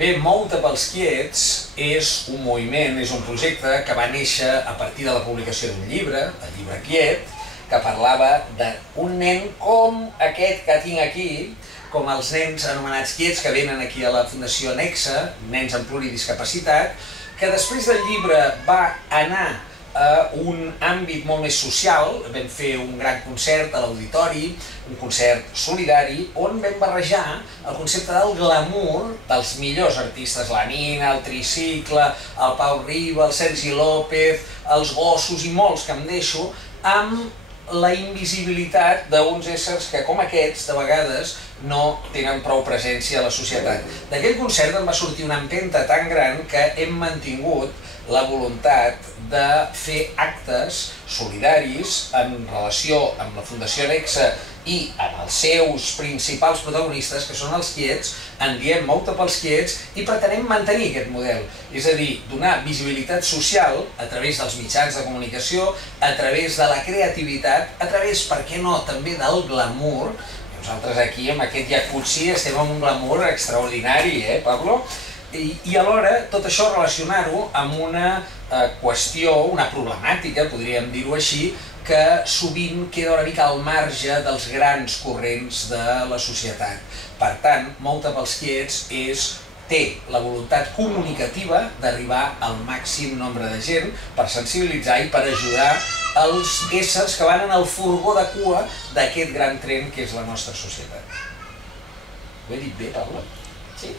Bé, Moute pels quiets és un moviment, és un projecte que va néixer a partir de la publicació d'un llibre, el llibre Quiet, que parlava d'un nen com aquest que tinc aquí, com els nens anomenats quiets que venen aquí a la Fundació Nexe, nens amb pluridiscapacitat, que després del llibre va anar a un àmbit molt més social. Vam fer un gran concert a l'auditori, un concert solidari, on vam barrejar el concepte del glamour dels millors artistes, la Nina, el Tricicle, el Pau Riba, el Sergi López, els Gossos i molts que em deixo, amb la invisibilitat d'uns éssers que, com aquests, de vegades no tenen prou presència a la societat. D'aquell concert en va sortir una empenta tan gran que hem mantingut la voluntat de fer actes solidaris en relació amb la Fundació Nexe i amb els seus principals protagonistes, que són els quiets. En diem Moute pels quiets i pretenem mantenir aquest model, és a dir, donar visibilitat social a través dels mitjans de comunicació, a través de la creativitat, a través, per què no, també del glamour. Nosaltres aquí, amb aquest jacuzzi, estem en un glamour extraordinari, Pablo? I alhora tot això relacionar-ho amb una qüestió, una problemàtica, podríem dir-ho així, que sovint queda una mica al marge dels grans corrents de la societat. Per tant, Moute pels quiets té la voluntat comunicativa d'arribar al màxim nombre de gent per sensibilitzar i per ajudar els éssers que van en el furgó de cua d'aquest gran tren que és la nostra societat. Ho he dit bé, Pablo? Sí?